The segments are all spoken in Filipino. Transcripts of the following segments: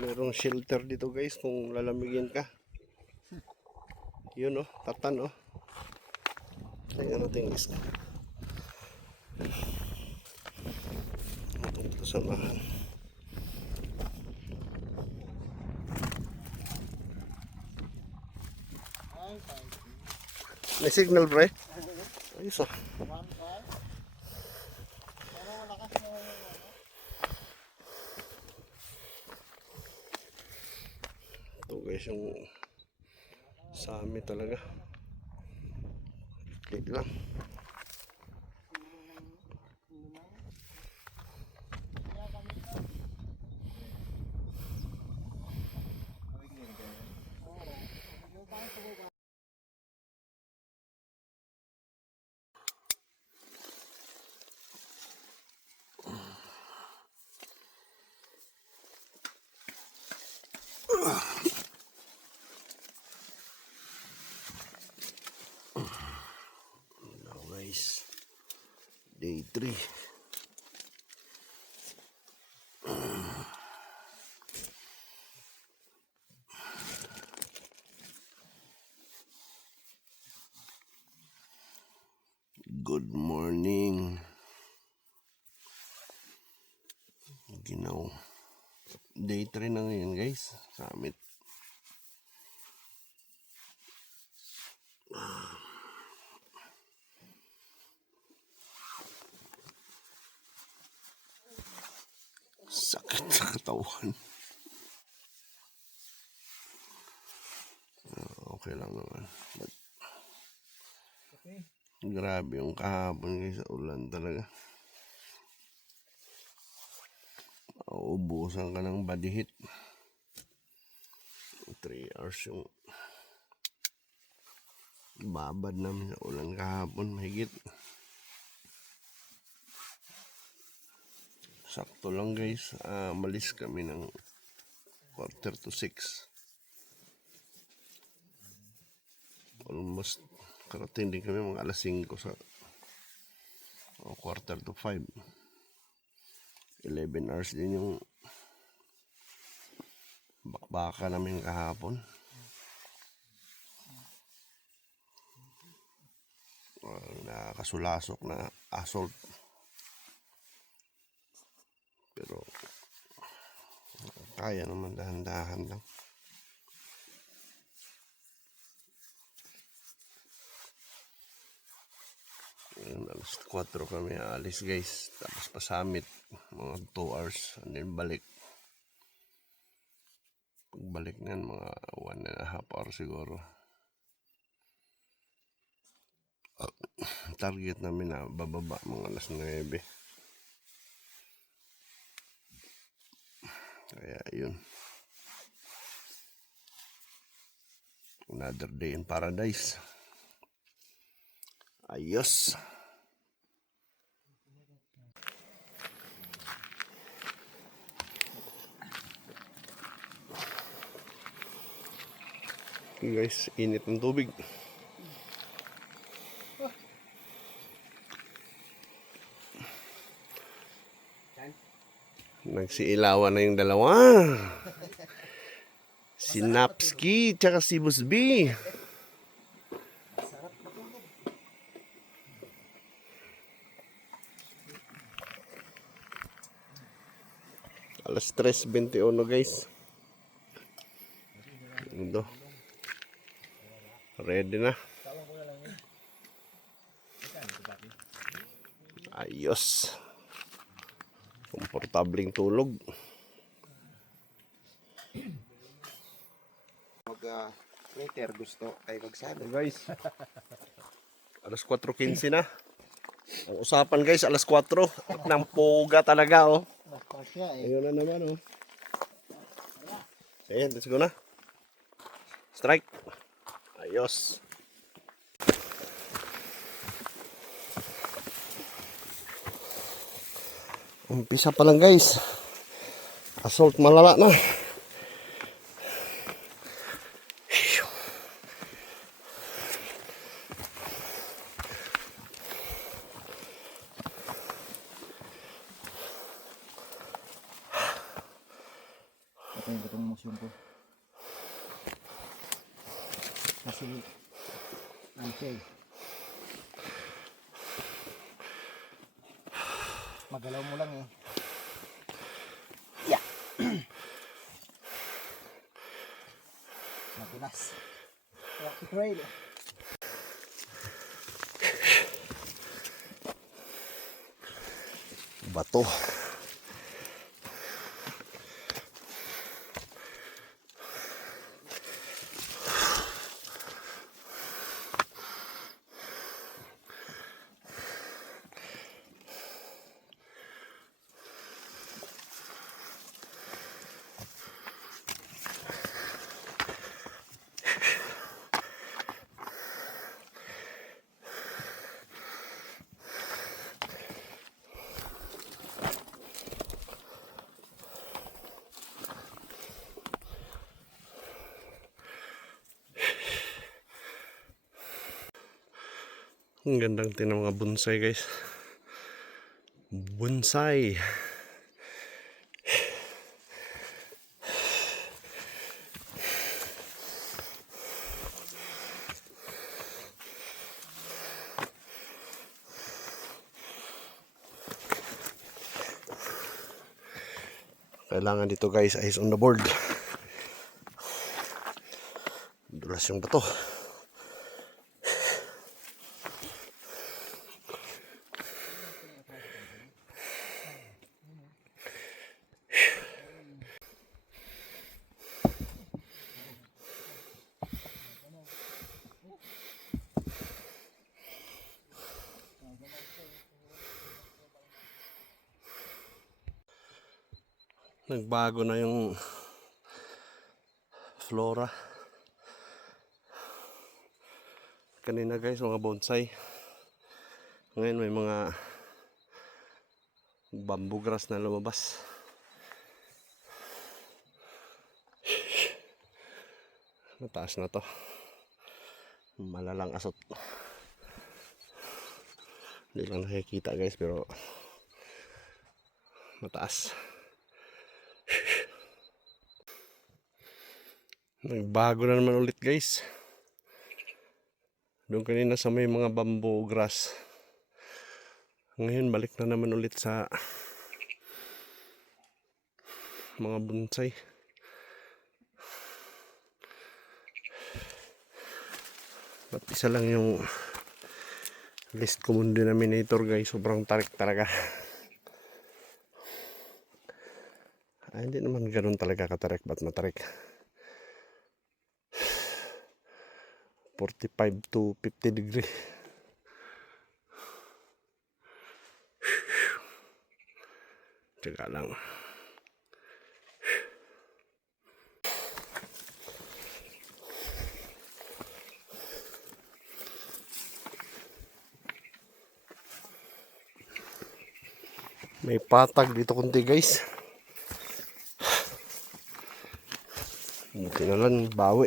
Merong shelter dito guys kung lalamigin ka. Yun oh, tatan oh. Tingnan natin guys. Matungkol sa mahal. May signal pre? Ayos oh. Ito guys yung sa amin talaga. Klik lang. Now guys, day 3. Good morning. Ginaw. Day 3 na ngayon guys. Summit. Sakit sa katawan. Okay lang naman. But, grabe yung kahapon guys sa ulan talaga. Uubusan ka ng body heat. 3 hours yung babad namin sa ulan kahapon mahigit. Sakto lang guys, malis kami ng 5:45. Almost karating din kami mga alas 5 sa 4:45. 11 hours din yung bakbaka namin kahapon. Nakasulasok na assault. Pero kaya naman dahan-dahan lang. Alas 4 kami alis guys. Tapos pa summit mga 2 hours and then balik. Pagbalik nyan mga 1.5 hours siguro. Target namin na bababa mga alas 9. Kaya yun. Another day in paradise. Ayos. Okay guys, init ng tubig. Nagsiilawan na yung dalawa. Si Napski tsaka si Busby. Alas 3:21 guys. Ito. Ready na. Ayos. Komportabling tulog. Later gusto ay magsado. Guys. Alas 4:15 na. Ang usapan guys, alas 4. Nang puga talaga oh. Ayun na naman oh. Ayan, let's go na. Strike. Ayos. Umpisa pa lang guys. Assault malala na. Papatayin ko itong museum ko. Kasi ano siya eh. Magalaw mo lang eh. Yeah. Matilas. Rocky trail. Bato. Ang gandang tingnan mga bonsai guys. Bonsai. Kailangan dito guys, eyes on the board. Dulas yung bato. Nagbago na yung flora. Kanina guys, mga bonsai. Ngayon may mga bamboo grass na lumabas. Mataas na to. Malalang asot. Hindi lang nakikita guys, pero mataas. Nagbago na naman ulit guys. Doon kanina sa may mga bamboo grass. Ngayon balik na naman ulit sa mga bonsai. At isa lang yung list common denominator guys. Sobrang tarik talaga. Hindi naman ganun talaga katarik. Ba't matarik? 45 to 50 degree. Teka lang. May patag dito kunti guys. Buti na lang bawi.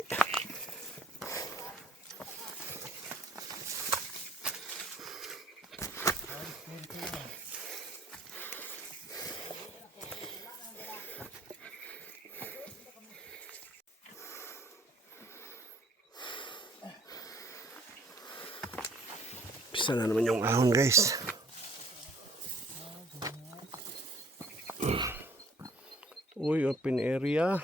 Pisa na naman yung ahon guys. Uy, open area.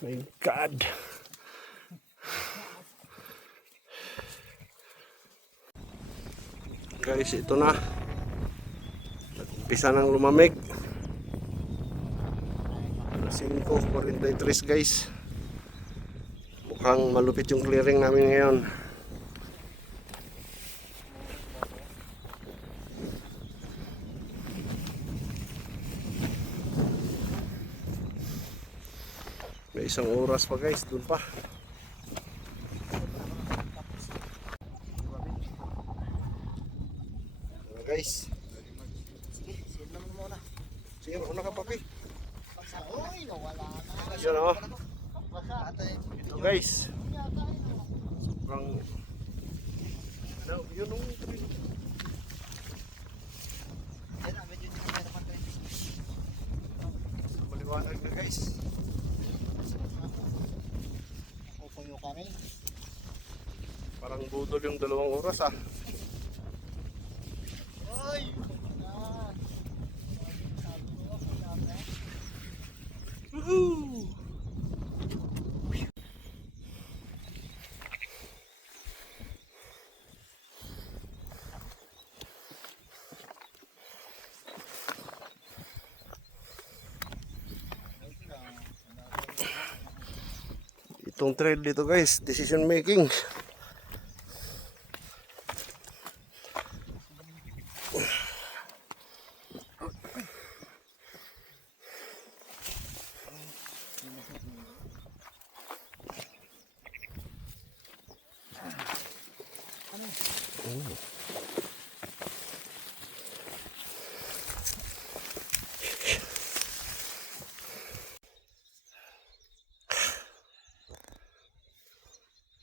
My God. Guys, ito na. Nag-umpisa ng lumamig. 5:43 guys. Mukhang malupit yung clearing namin ngayon. May isang oras pa guys, dun pa. Guys. Sige, una ka papi. Yun o. Ito guys. Sobrang... Ano, yun o. Maliwanag na guys. Pupuyo kami. Parang budol yung 2 oras ah. Woohoo! Itong trail dito guys, decision making.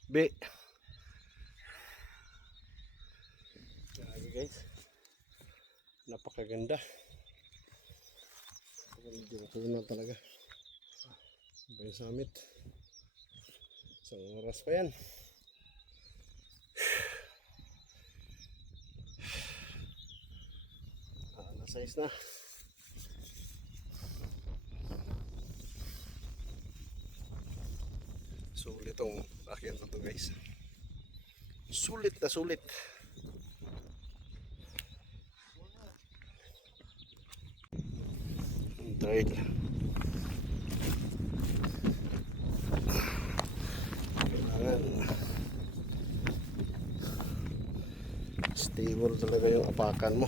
Be. Grabe guys. Napakaganda. Napakaganda talaga. Bay Summit. Isang oras pa yan. Alas 6 na. Sulit tong akin na to guys. Sulit na sulit. Ang trail. Kailangan stable talaga yung apakan mo.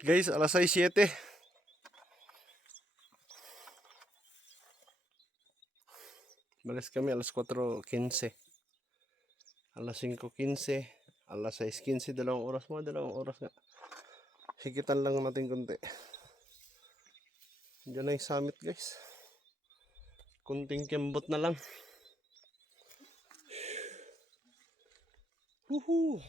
Guys, alas 6:07. Balis kami alas 4:15. Alas 5:15. Alas 6:15. 2 oras mo. 2 oras nga. Higitan lang natin konti. Diyan na yung summit guys. Kunting kembot na lang. Woohoo!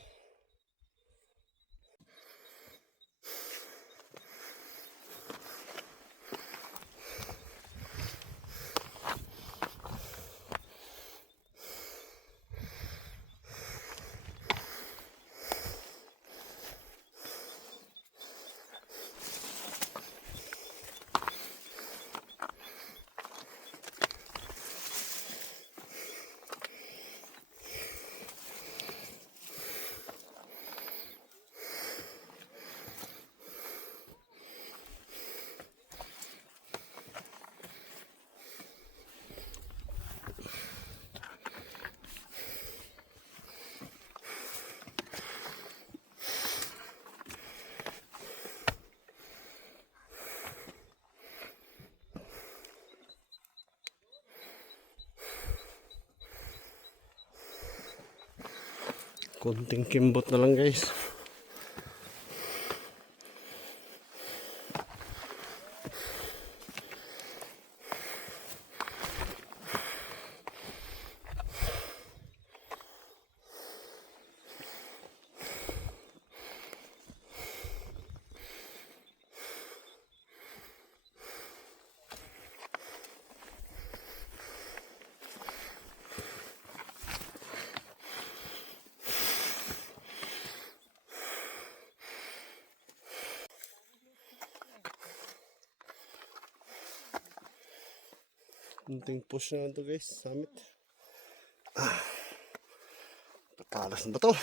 Konting kimbot na lang guys. Kunting push na lang to guys, summit. Patalas na ba to?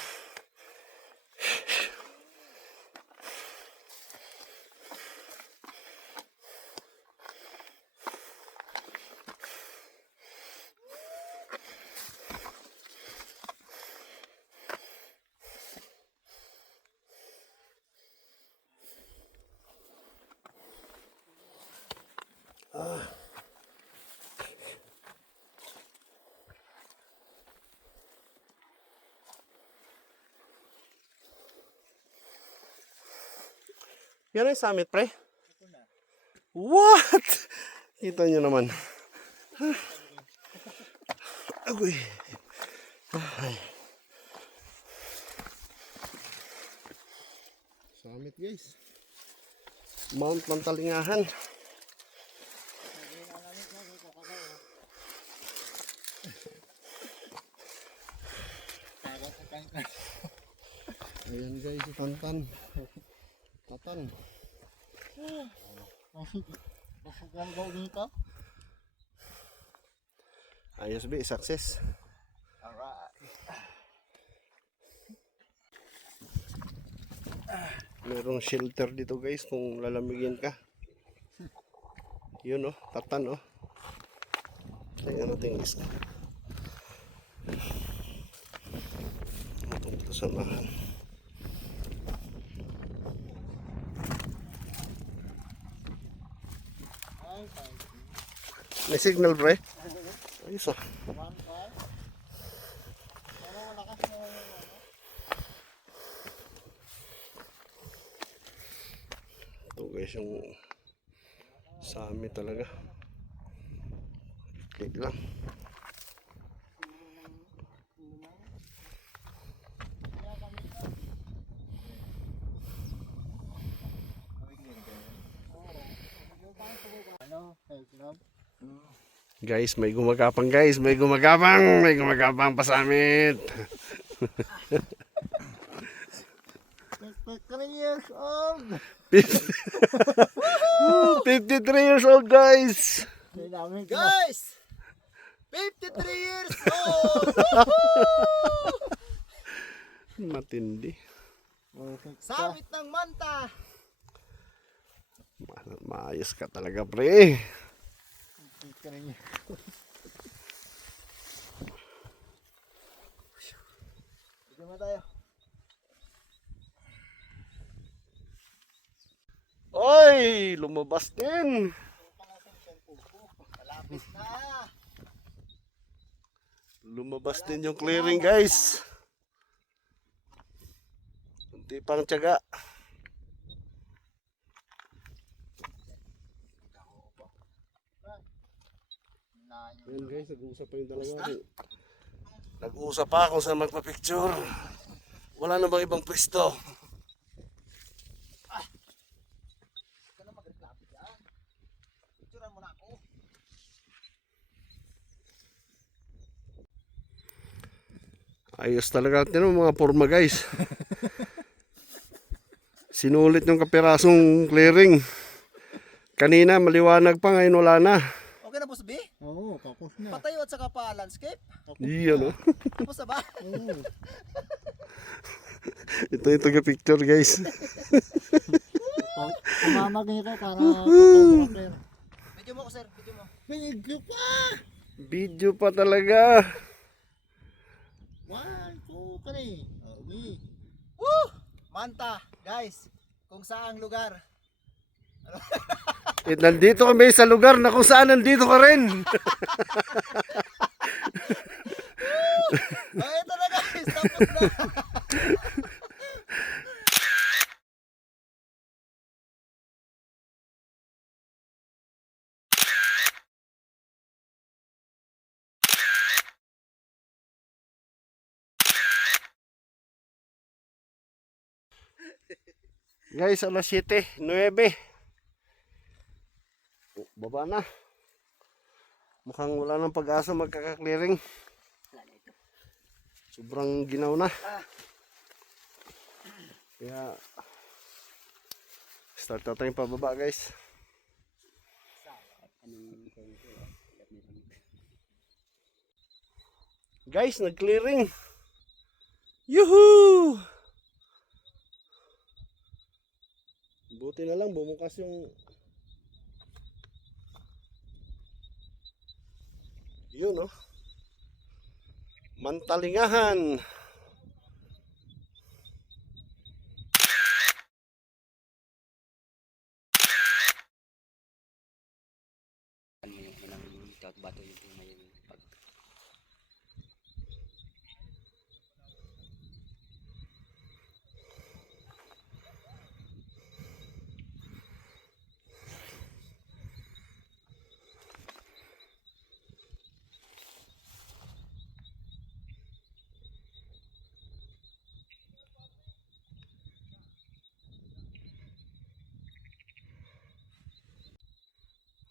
Yan ang summit, pre. What? Kita nyo naman. Agoy. Ay. Summit, guys. Mount Mantalingahan. Ayan guys, si Tantan. Tatan. Masugan daw dito. Ayos be, success. Alright. Merong shelter dito guys kung lalamigin ka. Yun oh, Tatan oh. Tingnan natin guys. Itong samahan. May signal pre? Ayos oh. Ito guys yung summit talaga. Klik lang. Guys, may gumagapang guys, may gumagapang pa summit. 53 years old. 53 years old guys. Guys! 53 years old! Matindi. Summit ng Manta! Maayos ka talaga pre. Sige mo tayo. Oy, lumabas din. Malapit na! Lumabas din yung clearing guys. Kunti pang tiyaga. Yan guys, nag-uusap pa yung dalawa. Nag-uusap pa kung saan magpa-picture. Wala na bang ibang pwesto? Ika na magreklamo dyan. Picturean mo na ako. Ayos talaga. Tignan mo mga forma guys. Sinulit yung kapirasong clearing. Kanina maliwanag pa, ngayon wala na. Okay na boss B? Oo, tapos na. Patayo at saka pa landscape? Iyan oh. Tapos na ba? Oo. Ito yung picture guys. Tumamag nito para photographer. Video mo ko sir, video mo. Video pa! Video pa talaga. 1, 2, 3. Okay. Woo! Manta, guys. Kung saang lugar. Nandito kami sa lugar na kung saan nandito ka rin. Oh, ito na guys, tapos na. Guys, alas 7, 9. Baba na. Mukhang wala nang pag-asa magkaka-clearing. Sobrang ginaw na. Kaya start na tayong pababa guys. Guys, nag-clearing. Yuhu! Buti na lang bumukas yung yun oh. Mantalingahan. Ano mo yung unang bato yung may pag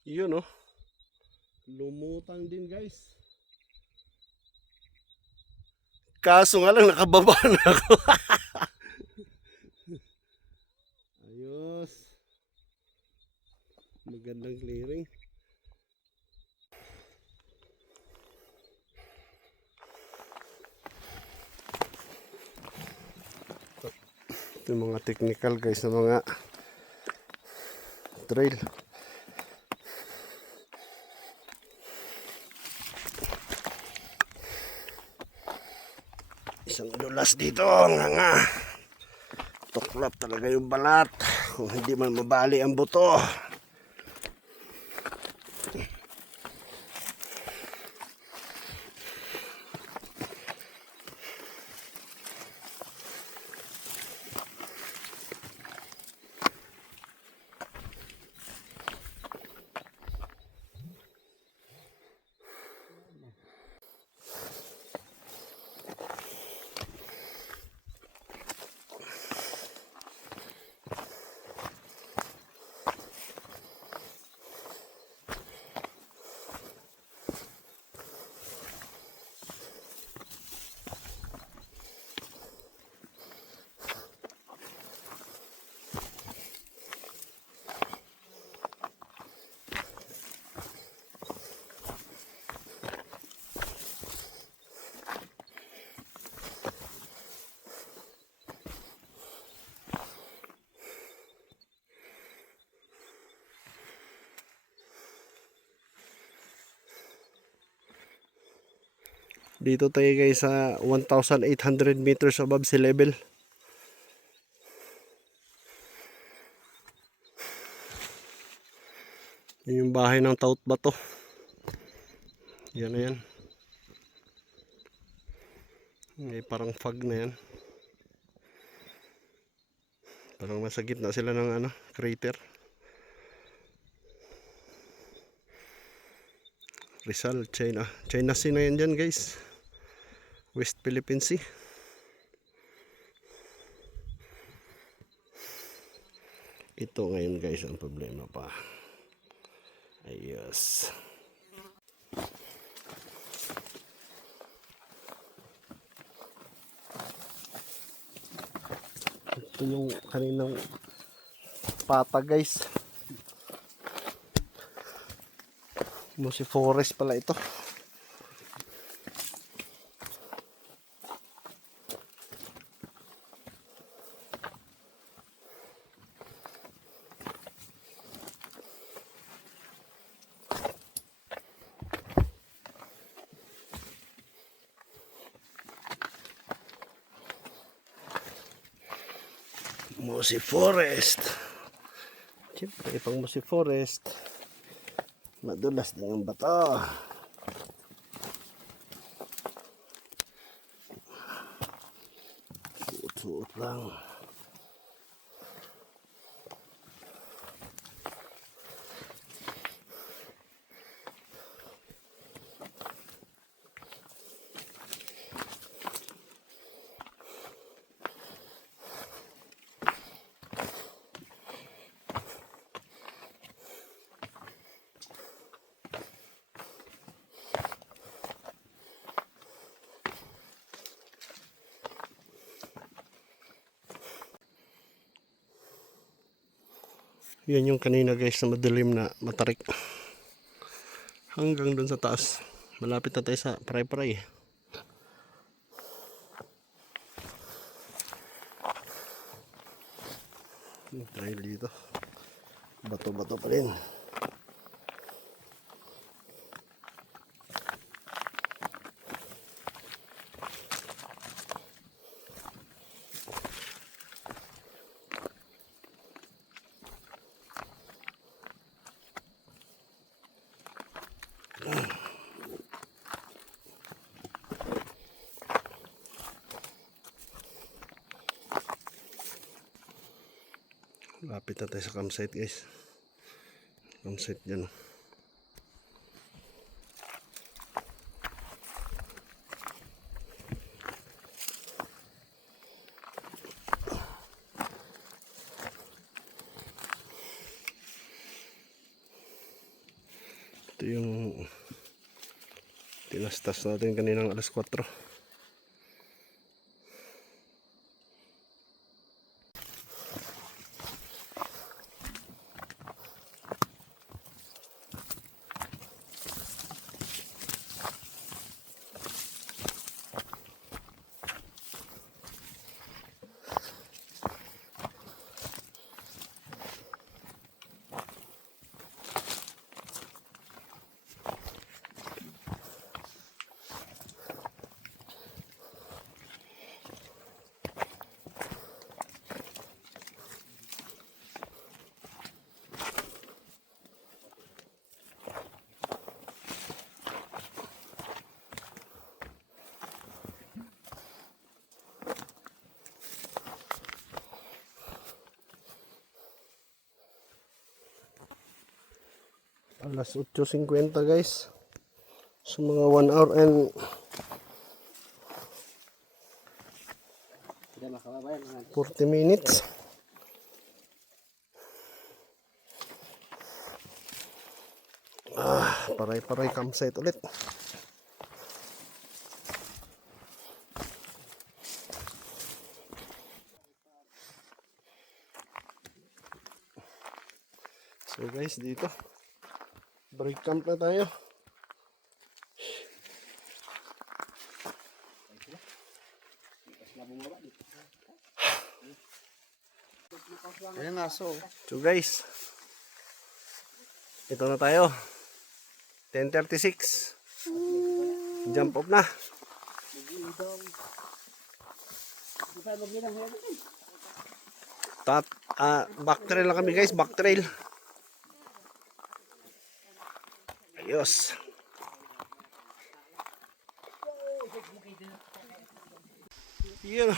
Yun oh. Lumutang din guys. Kaso nga lang nakababa na ako. Ayos. Magandang clearing. Ito yung mga technical guys na mga trail. Isang dulas dito nga. Tuklap talaga yung balat. Kung hindi man mabali ang buto. Dito tayo guys sa 1,800 meters above sea level. Yun yung bahay ng Taut Bato. Yan na yan. May parang fog na yan. Parang nasa gitna sila ng ano, crater. Rizal, China. China Sea na yan dyan guys. West Philippine Sea. Ito ngayon guys ang problema pa. Ayos. Ito yung kaninang pata guys. Mossy forest pala ito. Mossy forest. Siyempre pang mossy forest madulas din ang bato. Suot-suot lang. Yan yung kanina guys na madilim na matarik. Hanggang dun sa taas. Malapit na tayo sa pray-pray. Trail dito. Bato-bato pa rin. Lapit na tayo sa campsite guys. Campsite dyan. Ito yung tinastas natin kaninang alas 4. Alas 8:50 guys. So mga 1 hour and Tidak makababayan mga 40 minutes. Paray-paray campsite ulit. So guys, dito break camp na tayo. Ayan na, so. So guys, ito na tayo. 10:36. Jump off na. Back trail lang kami guys, back trail. Ayos. Yun.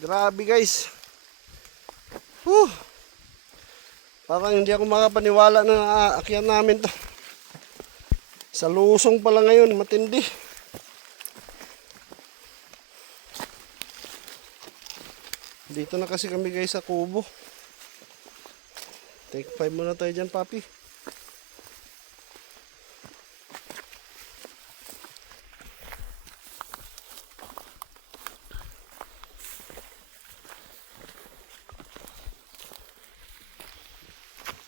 Grabe guys. Parang hindi ako makapaniwala na aakyat namin to. Sa lusong pala ngayon, matindi. Dito na kasi kami guys sa kubo. Take 5 muna tayo dyan, papi.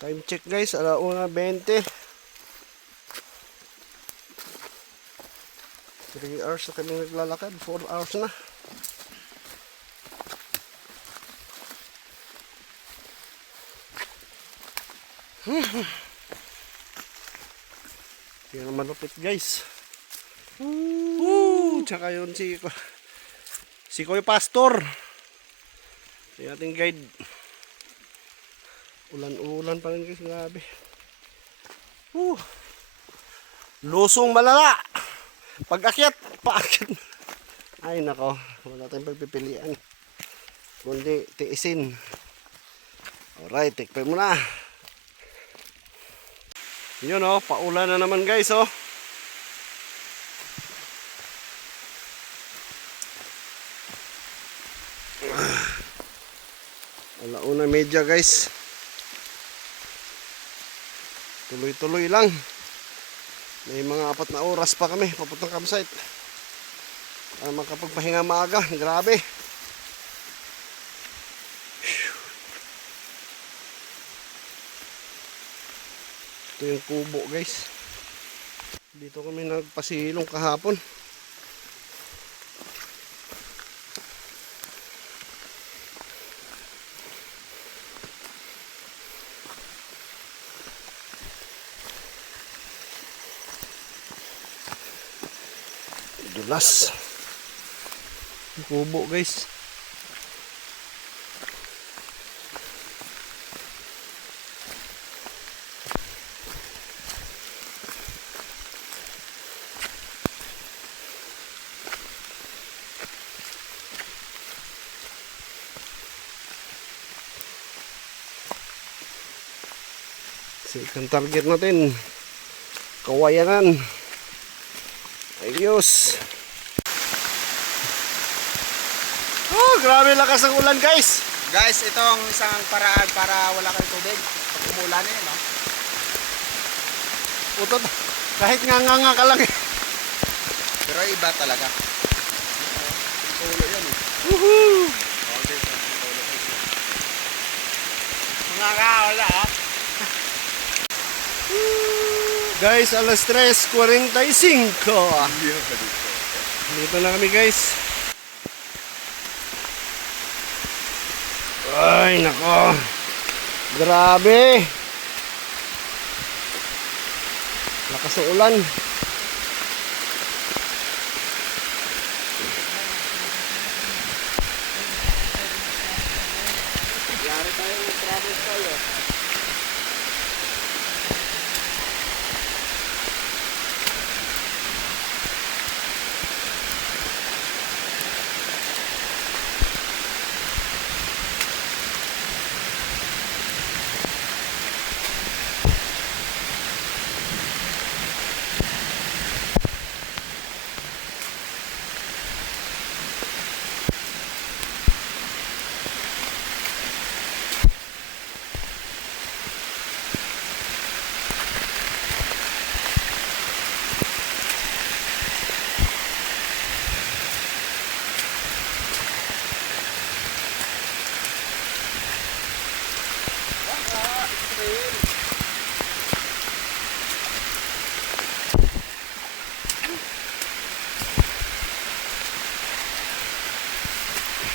Time check guys, 1:20. 3 hours na kami naglalakad, 4 hours na. Yan ang malupit guys. Tsaka yun si Koy Pastor. Yung ating guide. Ulan-ulan pa rin guys, grabe. Lusong malala. Pag-akyat, paakyat. Ay nako, wala tayong pagpipilian. Kundi tiisin. Alright, take 5 muna. Yun oh, paulan na naman guys oh. Alauna media guys. Tuloy-tuloy lang. May mga 4 na oras pa kami papuntang campsite. Makapagpahinga maaga. Grabe. Ito yung kubo guys. Dito kami nagpasilong kahapon. Dulas. Kubo guys. Second target natin. Kawayanan. Ayos. Oh, grabe lakas ng ulan guys. Guys, itong isang paraan para wala kang tubig. Pag umulan na yun, no? Utot. Kahit nga ka lang eh. Pero iba talaga. Ulo yan eh. Woohoo! Okay, so, ulo ko. Mga wala ah. Guys, alas 3:45. Dito na kami guys. Ay, nako. Grabe. Lakas ng ulan. Yari tayo mag-travel tayo.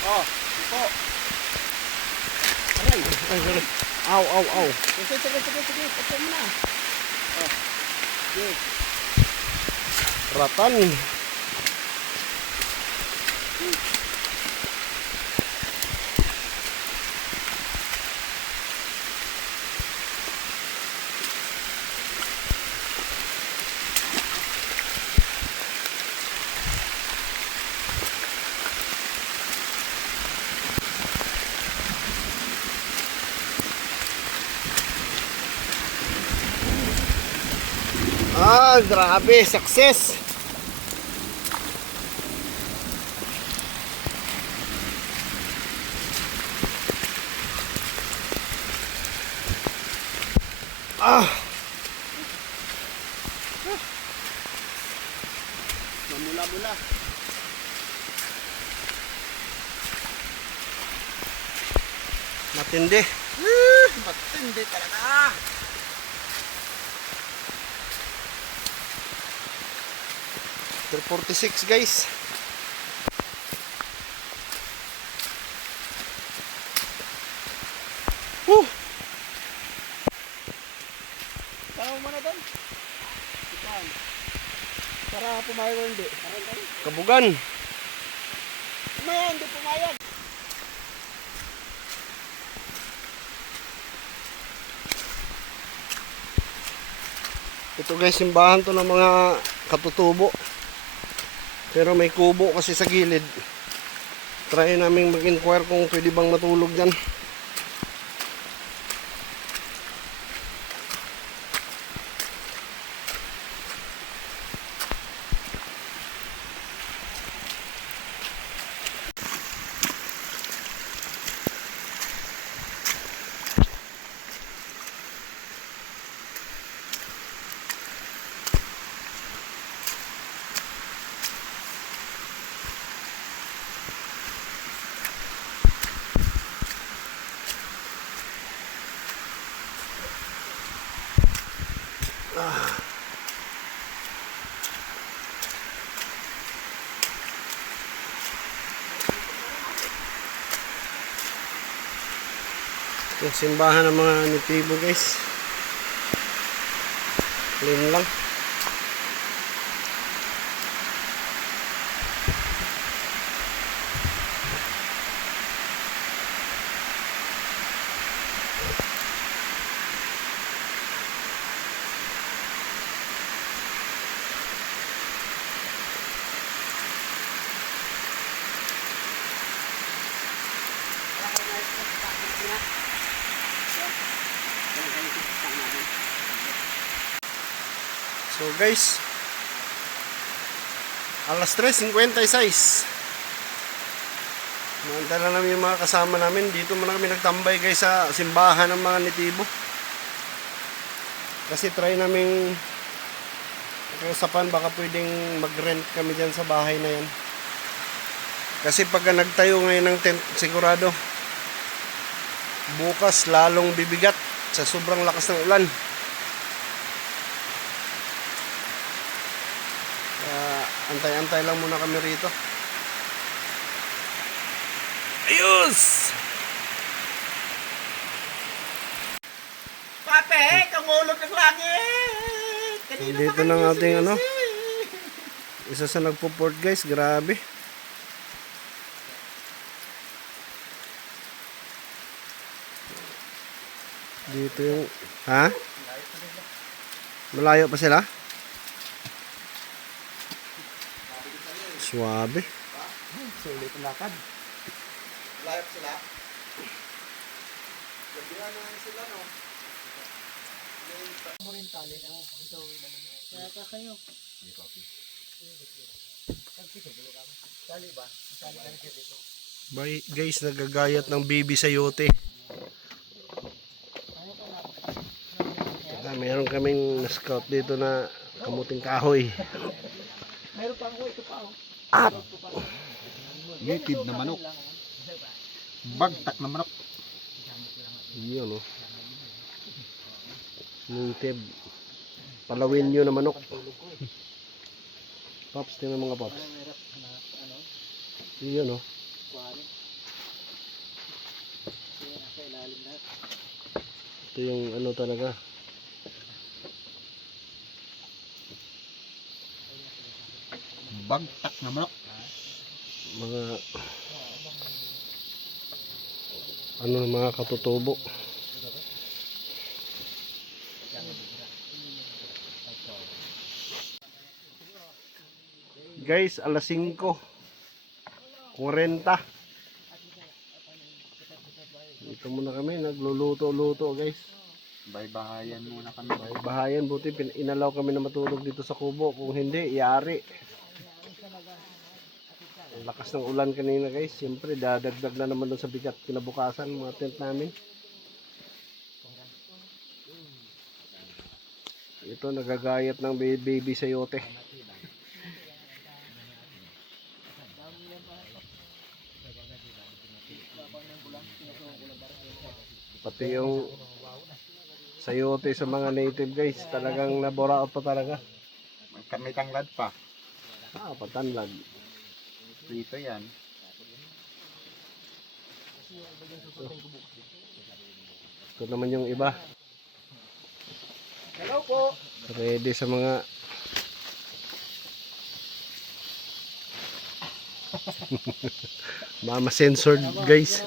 Oh, ito. Aray. Ay, sorry. Aw. Sige. Ito mo na. Oh. Sige. Ratan. Ah, grabe, success. Ah, Mamula-mula. matindi. Matindi talaga. $346 guys. Woo! Tama mo na doon. Saan? Para pumayag o hindi. Kabugan. Maya, hindi pumayag. Ito guys, simbahan to ng mga katutubo. Pero may kubo kasi sa gilid. Try namin mag-inquire kung pwede bang matulog dyan. Yung simbahan ng mga natibo guys. Clean lang. So guys, alas 3:56. Naantay na namin yung mga kasama namin. Dito muna kami nagtambay guys sa simbahan ng mga nitibo. Kasi try naming usapan baka pwedeng mag-rent kami dyan sa bahay na yan. Kasi pagka nagtayo ngayon ng tent, sigurado bukas lalong bibigat sa sobrang lakas ng ulan. Antay-antay lang muna kami rito. Ayos! Pape, kamulog ng langit! Kanino Dito ba na kayo ating ano, sinisi? isa sa nagpo-port guys, grabe. Dito yung, ha? Malayo pa sila? Suwabe. Sulit ang lakad. Live sila. Gabihan na sila, no? Mo rin tali na. Ito, kaya ka kayo. Tali ba? Tali ka rin dito. Guys, nagagayat ng baby sayote. Meron kaming na-scout dito na kamuting kahoy. Meron pa ako, ito pa ako. Up! Native na manok. Bagtak na manok. Yun, oh. Native. Palawin nyo na manok. Pops, tingnan mga pops. Yun, oh. Ito yung ano talaga. Bagtak na manok. Mga ano, mga katutubo. Guys, alas 5:40. Dito muna kami nagluluto-luto guys. Baybahayan muna kami. Ay bahayan, buti inalaw kami na matulog dito sa kubo. Kung hindi, iyari. Ang lakas ng ulan kanina guys. Siyempre, dadagdag na naman doon sa bigat kinabukasan mga tent namin. Ito, nagagayat ng baby sayote. Pati yung sayote sa mga native guys, talagang naburaot pa talaga. May tanglad pa. Patanlag. Prito yan. Ito naman yung iba. Hello po. Ready sa mga mama censored guys.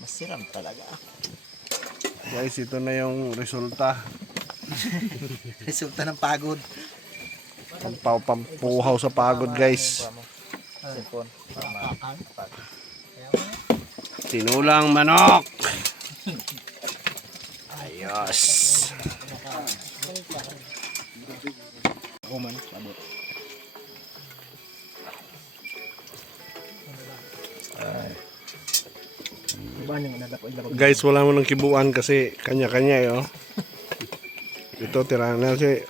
Masiram talaga. Guys, ito na yung resulta. Resulta ng pagod. Pampuhaw sa pagod guys. Sipon. Tinulang manok. Ayos. Uman, labot. Guys, wala mo ng kibuan kasi kanya-kanya eh, oh. Ito, tirahan na kasi.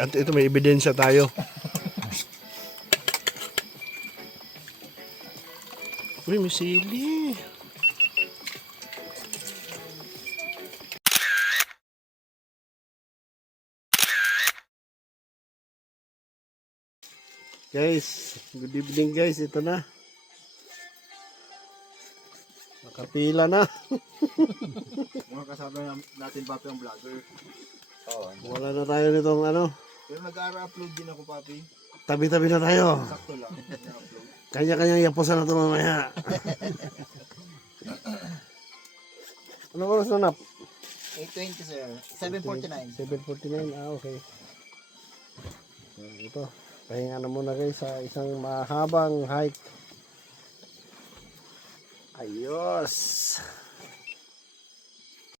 At ito, may ebidensya tayo. Uy, may sili. Guys, good evening guys. Ito na. Nakapila na. Mga kasama natin papi ang vlogger. Oo. Wala na tayo nitong ano. Pero nag-upload din ako papi. Tabi-tabi na tayo. Sakto lang. Nag-upload. Kanya-kanyang yaposan na ito mamaya. Ano oras na nap? 8:20 sir. 7:49. 7:49. Okay. So, ito. Pahinga na muna guys sa isang mahabang hike. Ayos.